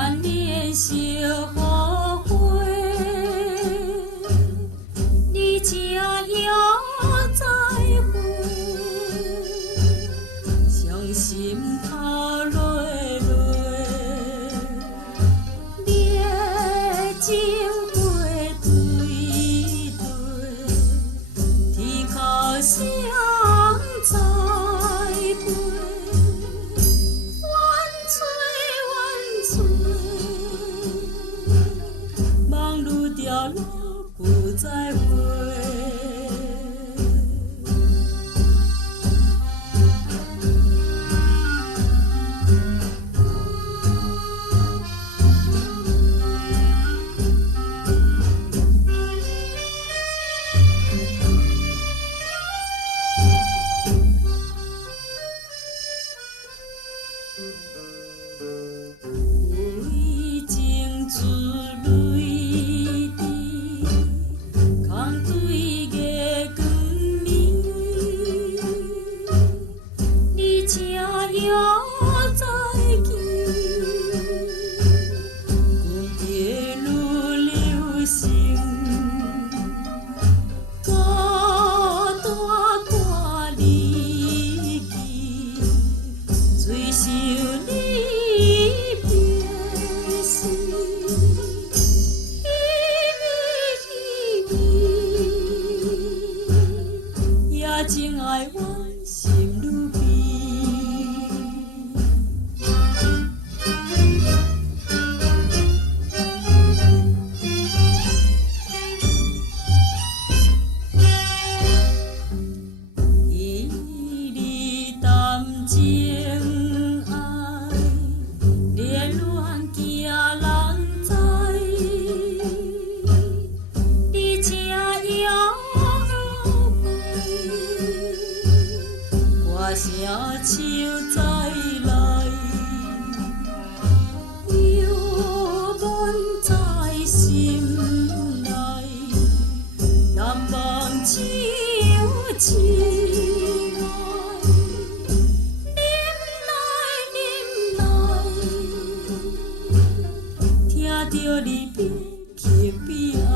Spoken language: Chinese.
万年小花花，你家也在花，伤心他泪泪，烈情花对对，天下相栽培。忙碌掉落不再回。为情之泪滴，空对月光明，你家也在记，古铁路流星，我大看你记，最想你。情爱我心愈悲，一日谈情爱，恋恋惊人知，你这样。歌声唱再来，犹问在心内，难忘像情爱，忍耐忍耐，听着离别去悲哀。